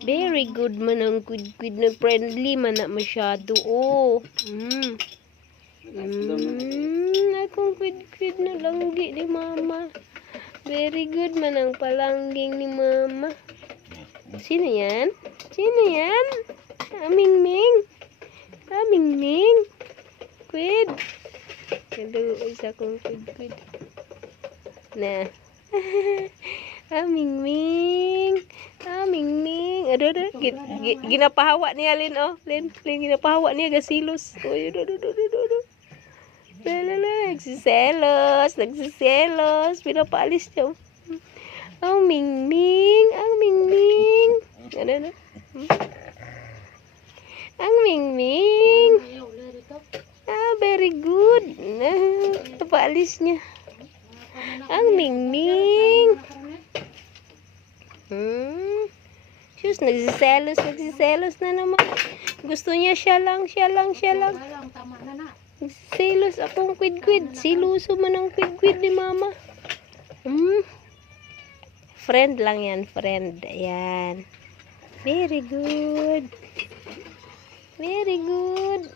Very good man ang quid na friendly man na masyado. Oh. Akong quid na langgi ni mama. Very good man ang palangging ni mama. Sino yan? Sino yan? Aming Ming. Aming Ming. Quid. Hello, isa kong quid. Nah. Aming Ming. Aming Ming. Aduh. Ginapahawa niya, Lin, oh. Lin, ginapahawa niya, gasilos. Uy, aduh. Nagsiselos. Pinapaalis niya. Ang Ming. Ano? Ang Ming. Very good. Napaalis niya. Ang Ming. Sus, nagsiselos na naman. Gusto niya siya lang. Nagsiselos akong quid. Siluso man ang quid ni mama. Friend lang yan, friend. Ayan. Very good. Very good.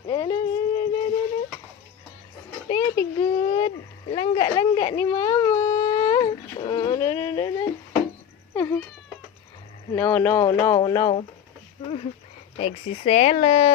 Langga ni mama. No. Nagsiselo.